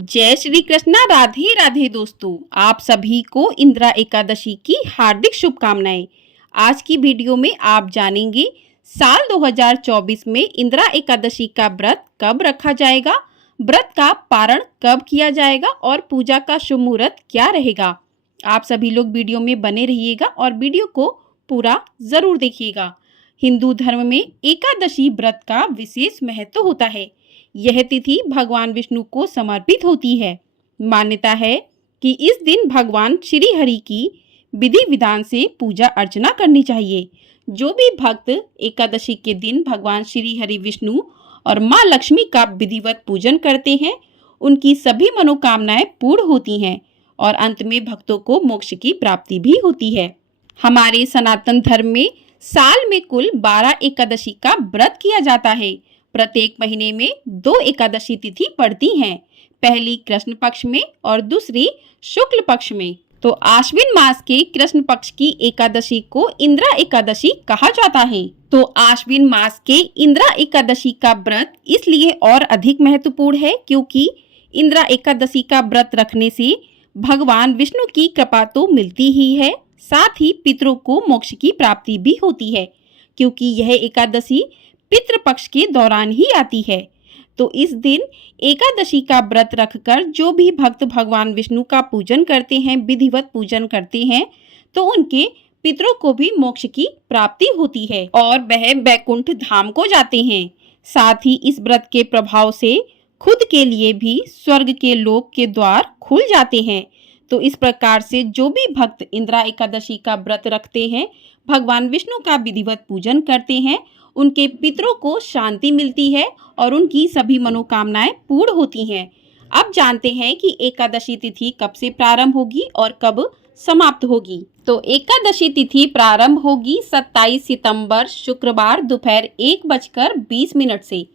जय श्री कृष्णा। राधे राधे दोस्तों, आप सभी को इंदिरा एकादशी की हार्दिक शुभकामनाएं। आज की वीडियो में आप जानेंगे साल 2024 में इंदिरा एकादशी का व्रत कब रखा जाएगा, व्रत का पारण कब किया जाएगा और पूजा का शुभ मुहूर्त क्या रहेगा। आप सभी लोग वीडियो में बने रहिएगा और वीडियो को पूरा जरूर देखिएगा। हिंदू धर्म में एकादशी व्रत का विशेष महत्व होता है। यह तिथि भगवान विष्णु को समर्पित होती है। मान्यता है कि इस दिन भगवान श्री हरि की विधि विधान से पूजा अर्चना करनी चाहिए। जो भी भक्त एकादशी के दिन भगवान श्री हरि विष्णु और माँ लक्ष्मी का विधिवत पूजन करते हैं, उनकी सभी मनोकामनाएं पूर्ण होती हैं और अंत में भक्तों को मोक्ष की प्राप्ति भी होती है। हमारे सनातन धर्म में साल में कुल 12 एकादशी का व्रत किया जाता है। प्रत्येक महीने में 2 एकादशी तिथि पड़ती हैं, पहली कृष्ण पक्ष में और दूसरी शुक्ल पक्ष में। तो आश्विन मास के कृष्ण पक्ष की एकादशी को इंदिरा एकादशी कहा जाता है। तो आश्विन मास के इंदिरा एकादशी का व्रत इसलिए और अधिक महत्वपूर्ण है क्योंकि इंदिरा एकादशी का व्रत रखने से भगवान विष्णु की कृपा तो मिलती ही है, साथ ही पितरों को मोक्ष की प्राप्ति भी होती है क्योंकि यह एकादशी पितृपक्ष के दौरान ही आती है। तो इस दिन एकादशी का व्रत रखकर जो भी भक्त भगवान विष्णु का पूजन करते हैं, विधिवत पूजन करते हैं, तो उनके पितरों को भी मोक्ष की प्राप्ति होती है और वह वैकुंठ धाम को जाते हैं। साथ ही इस व्रत के प्रभाव से खुद के लिए भी स्वर्ग के लोक के द्वार खुल जाते हैं। तो इस प्रकार से जो भी भक्त इंदिरा एकादशी का व्रत रखते हैं, भगवान विष्णु का विधिवत पूजन करते हैं, उनके पितरों को शांति मिलती है और उनकी सभी मनोकामनाएं पूर्ण होती हैं। अब जानते हैं कि एकादशी तिथि कब से प्रारंभ होगी और कब समाप्त होगी। तो एकादशी तिथि प्रारंभ होगी 27 सितंबर शुक्रवार दोपहर 1:20 से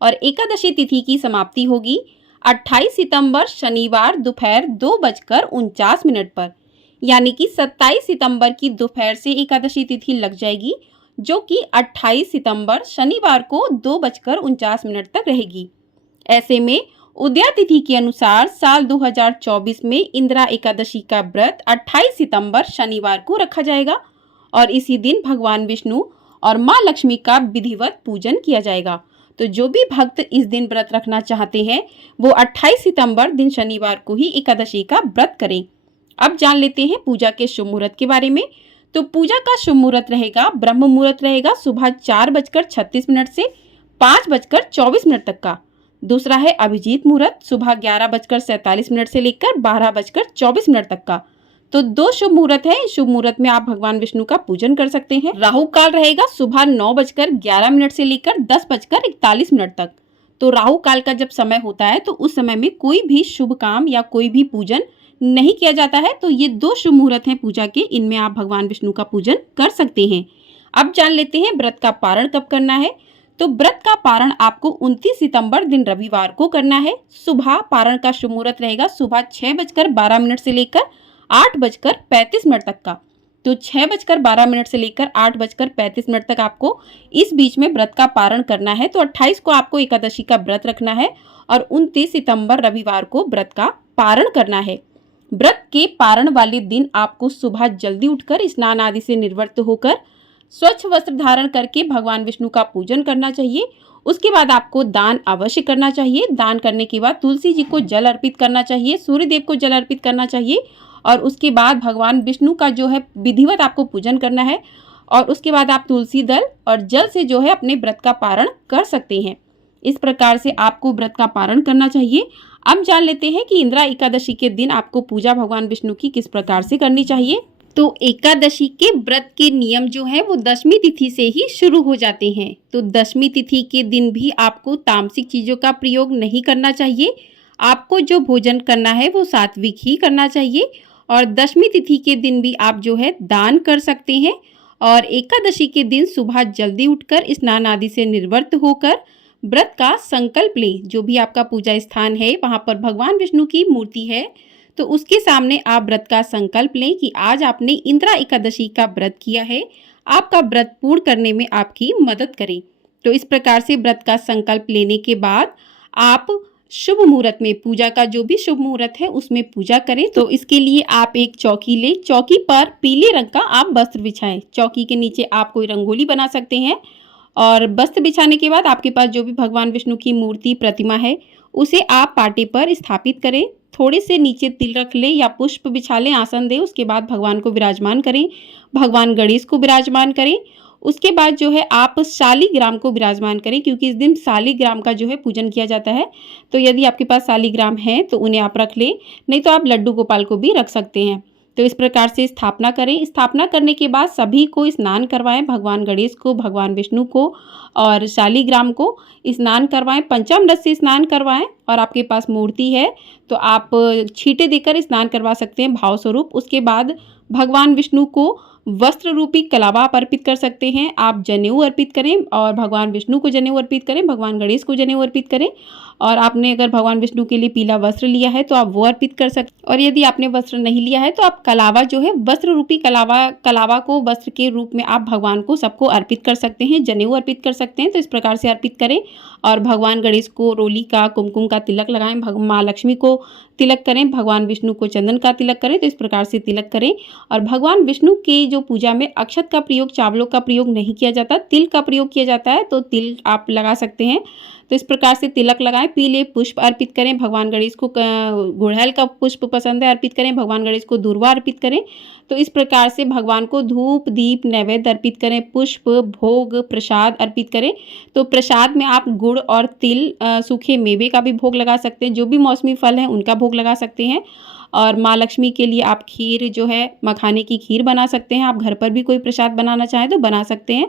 और एकादशी तिथि की समाप्ति होगी 28 सितंबर शनिवार दोपहर 2:49 पर। यानी कि 27 सितंबर की दोपहर से एकादशी तिथि लग जाएगी, जो कि 28 सितंबर शनिवार को 2:49 तक रहेगी। ऐसे में उदया तिथि के अनुसार साल 2024 में इंदिरा एकादशी का व्रत 28 सितंबर शनिवार को रखा जाएगा और इसी दिन भगवान विष्णु और माँ लक्ष्मी का विधिवत पूजन किया जाएगा। तो जो भी भक्त इस दिन व्रत रखना चाहते हैं वो 28 सितंबर दिन शनिवार को ही एकादशी का व्रत करें। अब जान लेते हैं पूजा के शुभ मुहूर्त के बारे में। तो पूजा का शुभ मुहूर्त रहेगा, ब्रह्म मुहूर्त रहेगा सुबह 4:36 से 5:24 तक का। दूसरा है अभिजीत मुहूर्त सुबह 11:47 से लेकर 12:24 तक का। तो 2 शुभ मुहूर्त है। शुभ मुहूर्त में आप भगवान विष्णु का पूजन कर सकते हैं। राहु काल रहेगा सुबह 9:11 से लेकर 10:41 तक। तो राहु काल का जब समय होता है तो उस समय में कोई भी शुभ काम या कोई भी पूजन नहीं किया जाता है। तो ये 2 शुभ मुहूर्त हैं पूजा के, इनमें आप भगवान विष्णु का पूजन कर सकते हैं। अब जान लेते हैं व्रत का पारण कब करना है। तो व्रत का पारण आपको 29 सितंबर दिन रविवार को करना है। सुबह पारण का शुभ मुहूर्त रहेगा सुबह 6:12 से लेकर 8:35 तक का। तो 6:12 से लेकर 8:35 तक आपको इस बीच में व्रत का पारण करना है। तो 28 को आपको एकादशी का व्रत रखना है और 29 सितंबर रविवार को व्रत का पारण करना है। व्रत के पारण वाले दिन आपको सुबह जल्दी उठकर स्नान आदि से निवृत्त होकर स्वच्छ वस्त्र धारण करके भगवान विष्णु का पूजन करना चाहिए। उसके बाद आपको दान अवश्य करना चाहिए। दान करने के बाद तुलसी जी को जल अर्पित करना चाहिए, सूर्य देव को जल अर्पित करना चाहिए और उसके बाद भगवान विष्णु का जो है विधिवत आपको पूजन करना है और उसके बाद आप तुलसी दल और जल से जो है अपने व्रत का पारण कर सकते हैं। इस प्रकार से आपको व्रत का पारण करना चाहिए। अब जान लेते हैं कि इंदिरा एकादशी के दिन आपको पूजा भगवान विष्णु की किस प्रकार से करनी चाहिए। तो एकादशी के व्रत के नियम जो है वो दशमी तिथि से ही शुरू हो जाते हैं। तो दशमी तिथि के दिन भी आपको तामसिक चीज़ों का प्रयोग नहीं करना चाहिए। आपको जो भोजन करना है वो सात्विक ही करना चाहिए और दशमी तिथि के दिन भी आप जो है दान कर सकते हैं। और एकादशी के दिन सुबह जल्दी उठकर स्नान आदि से निवृत्त होकर व्रत का संकल्प लें। जो भी आपका पूजा स्थान है वहाँ पर भगवान विष्णु की मूर्ति है तो उसके सामने आप व्रत का संकल्प लें कि आज आपने इंदिरा एकादशी का व्रत किया है, आपका व्रत पूर्ण करने में आपकी मदद करें। तो इस प्रकार से व्रत का संकल्प लेने के बाद आप शुभ मुहूर्त में पूजा का जो भी शुभ मुहूर्त है उसमें पूजा करें। तो इसके लिए आप एक चौकी लें, चौकी पर पीले रंग का आप वस्त्र बिछाएं। चौकी के नीचे आप कोई रंगोली बना सकते हैं और वस्त्र बिछाने के बाद आपके पास जो भी भगवान विष्णु की मूर्ति प्रतिमा है उसे आप पाटे पर स्थापित करें। थोड़े से नीचे तिल रख लें या पुष्प बिछा लें, आसन दें। उसके बाद भगवान को विराजमान करें, भगवान गणेश को विराजमान करें। उसके बाद जो है आप शालिग्राम को विराजमान करें, क्योंकि इस दिन शालिग्राम का जो है पूजन किया जाता है। तो यदि आपके पास शालिग्राम है तो उन्हें आप रख लें, नहीं तो आप लड्डू गोपाल को भी रख सकते हैं। तो इस प्रकार से स्थापना करें। स्थापना करने के बाद सभी को स्नान करवाएं, भगवान गणेश को, भगवान विष्णु को और शालिग्राम को स्नान करवाएं, पंचामृत से स्नान करवाएं। और आपके पास मूर्ति है तो आप छींटे देकर स्नान करवा सकते हैं भाव स्वरूप। उसके बाद भगवान विष्णु को वस्त्र रूपी कलावा आप अर्पित कर सकते हैं। आप जनेऊ अर्पित करें और भगवान विष्णु को जनेऊ अर्पित करें, भगवान गणेश को जनेऊ अर्पित करें। और आपने अगर भगवान विष्णु के लिए पीला वस्त्र लिया है तो आप वो अर्पित कर सकते। और यदि आपने वस्त्र नहीं लिया है तो आप कलावा जो है वस्त्र रूपी कलावा को वस्त्र के रूप में आप भगवान को सबको अर्पित कर सकते हैं, जनेऊ अर्पित कर सकते हैं। तो इस प्रकार से अर्पित करें और भगवान गणेश को रोली का, कुमकुम का तिलक लगाएं, माँ लक्ष्मी को तिलक करें, भगवान विष्णु को चंदन का तिलक करें। तो इस प्रकार से तिलक करें। और भगवान विष्णु की जो पूजा में अक्षत का प्रयोग, चावलों का प्रयोग नहीं किया जाता, तिल का प्रयोग किया जाता है। तो तिल आप लगा सकते हैं। तो इस प्रकार से तिलक लगाएं, पीले पुष्प अर्पित करें। भगवान गणेश को गुड़हल का पुष्प पसंद है, अर्पित करें। भगवान गणेश को दूर्वा अर्पित करें। तो इस प्रकार से भगवान को धूप दीप नैवेद्य अर्पित करें, पुष्प भोग प्रसाद अर्पित करें। तो प्रसाद में आप गुड़ और तिल, सूखे मेवे का भी भोग लगा सकते हैं, जो भी मौसमी फल हैं उनका भोग लगा सकते हैं। और माँ लक्ष्मी के लिए आप खीर जो है मखाने की खीर बना सकते हैं। आप घर पर भी कोई प्रसाद बनाना चाहें तो बना सकते हैं।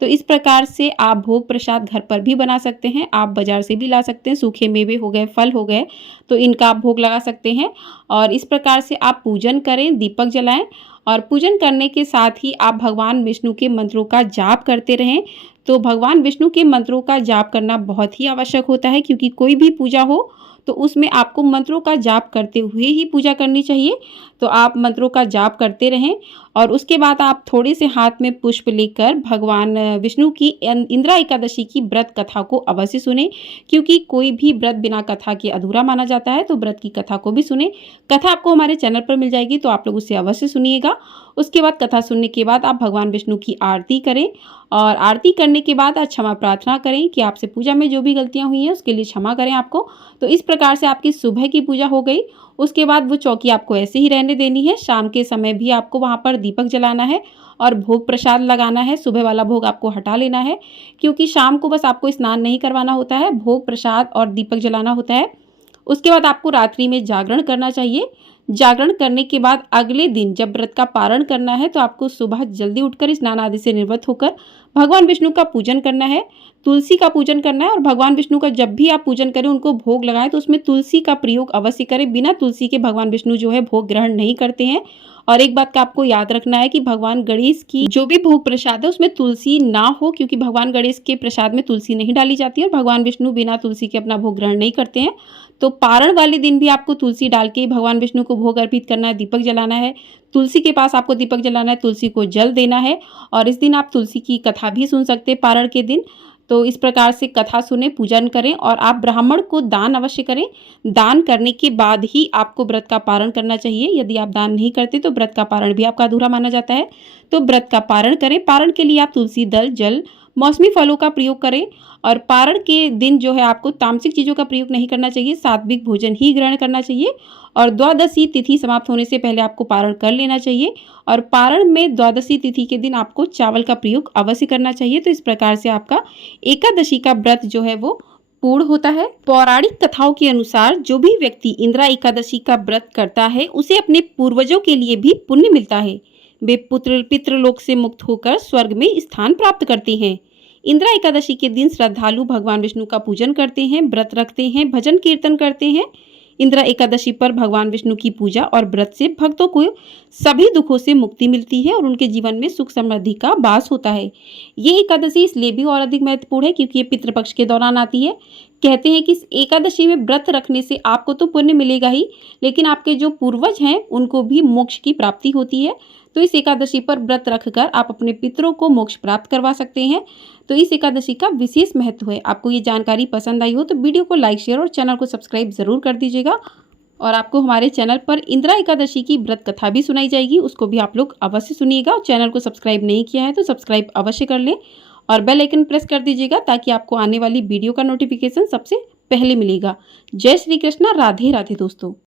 तो इस प्रकार से आप भोग प्रसाद घर पर भी बना सकते हैं, आप बाजार से भी ला सकते हैं। सूखे मेवे हो गए, फल हो गए, तो इनका आप भोग लगा सकते हैं। और इस प्रकार से आप पूजन करें, दीपक जलाएं। और पूजन करने के साथ ही आप भगवान विष्णु के मंत्रों का जाप करते रहें। तो भगवान विष्णु के मंत्रों का जाप करना बहुत ही आवश्यक होता है, क्योंकि कोई भी पूजा हो तो उसमें आपको मंत्रों का जाप करते हुए ही पूजा करनी चाहिए। तो आप मंत्रों का जाप करते रहें। और उसके बाद आप थोड़े से हाथ में पुष्प लेकर भगवान विष्णु की इंदिरा एकादशी की व्रत कथा को अवश्य सुने, क्योंकि कोई भी व्रत बिना कथा के अधूरा माना जाता है। तो व्रत की कथा को भी सुने। कथा आपको हमारे चैनल पर मिल जाएगी, तो आप लोग उसे अवश्य सुनिएगा। उसके बाद कथा सुनने के बाद आप भगवान विष्णु की आरती करें। और आरती करने के बाद आप क्षमा प्रार्थना करें कि आपसे पूजा में जो भी गलतियां हुई हैं उसके लिए क्षमा करें आपको। तो इस प्रकार से आपकी सुबह की पूजा हो गई। उसके बाद वो चौकी आपको ऐसे ही रहने देनी है। शाम के समय भी आपको वहाँ पर दीपक जलाना है और भोग प्रसाद लगाना है। सुबह वाला भोग आपको हटा लेना है, क्योंकि शाम को बस आपको स्नान नहीं करवाना होता है, भोग प्रसाद और दीपक जलाना होता है। उसके बाद आपको रात्रि में जागरण करना चाहिए। जागरण करने के बाद अगले दिन जब व्रत का पारण करना है तो आपको सुबह जल्दी उठकर स्नान आदि से निवृत्त होकर भगवान विष्णु का पूजन करना है, तुलसी का पूजन करना है। और भगवान विष्णु का जब भी आप पूजन करें, उनको भोग लगाएं, तो उसमें तुलसी का प्रयोग अवश्य करें। बिना तुलसी के भगवान विष्णु जो है भोग ग्रहण नहीं करते हैं। और एक बात का आपको याद रखना है कि भगवान गणेश की जो भी भोग प्रसाद है उसमें तुलसी ना हो, क्योंकि भगवान गणेश के प्रसाद में तुलसी नहीं डाली जाती है और भगवान विष्णु बिना तुलसी के अपना भोग ग्रहण नहीं करते हैं। तो पारण वाले दिन भी आपको तुलसी डाल के भगवान विष्णु को भोग अर्पित करना है, दीपक जलाना है। तुलसी के पास आपको दीपक जलाना है, तुलसी को जल देना है। और इस दिन आप तुलसी की कथा भी सुन सकते हैं पारण के दिन। तो इस प्रकार से कथा सुने, पूजन करें और आप ब्राह्मण को दान अवश्य करें। दान करने के बाद ही आपको व्रत का पारण करना चाहिए। यदि आप दान नहीं करते तो व्रत का पारण भी आपका अधूरा माना जाता है। तो व्रत का पारण करें। पारण के लिए आप तुलसी दल, जल, मौसमी फलों का प्रयोग करें। और पारण के दिन जो है आपको तामसिक चीज़ों का प्रयोग नहीं करना चाहिए, सात्विक भोजन ही ग्रहण करना चाहिए। और द्वादशी तिथि समाप्त होने से पहले आपको पारण कर लेना चाहिए। और पारण में द्वादशी तिथि के दिन आपको चावल का प्रयोग अवश्य करना चाहिए। तो इस प्रकार से आपका एकादशी का व्रत जो है वो पूर्ण होता है। पौराणिक कथाओं के अनुसार जो भी व्यक्ति इंदिरा एकादशी का व्रत करता है उसे अपने पूर्वजों के लिए भी पुण्य मिलता है। वे पितृलोक से मुक्त होकर स्वर्ग में स्थान प्राप्त करते हैं। इंदिरा एकादशी के दिन श्रद्धालु भगवान विष्णु का पूजन करते हैं, व्रत रखते हैं, भजन कीर्तन करते हैं। इंदिरा एकादशी पर भगवान विष्णु की पूजा और व्रत से भक्तों को सभी दुखों से मुक्ति मिलती है और उनके जीवन में सुख समृद्धि का वास होता है। ये एकादशी इसलिए भी और अधिक महत्वपूर्ण है क्योंकि ये पितृपक्ष के दौरान आती है। कहते हैं कि इस एकादशी में व्रत रखने से आपको तो पुण्य मिलेगा ही, लेकिन आपके जो पूर्वज हैं उनको भी मोक्ष की प्राप्ति होती है। तो इस एकादशी पर व्रत रखकर आप अपने पितरों को मोक्ष प्राप्त करवा सकते हैं। तो इस एकादशी का विशेष महत्व है। आपको ये जानकारी पसंद आई हो तो वीडियो को लाइक, शेयर और चैनल को सब्सक्राइब ज़रूर कर दीजिएगा। और आपको हमारे चैनल पर इंदिरा एकादशी की व्रत कथा भी सुनाई जाएगी, उसको भी आप लोग अवश्य सुनिएगा। और चैनल को सब्सक्राइब नहीं किया है तो सब्सक्राइब अवश्य कर लें और बेल आइकन प्रेस कर दीजिएगा ताकि आपको आने वाली वीडियो का नोटिफिकेशन सबसे पहले मिलेगा। जय श्री कृष्णा, राधे राधे दोस्तों।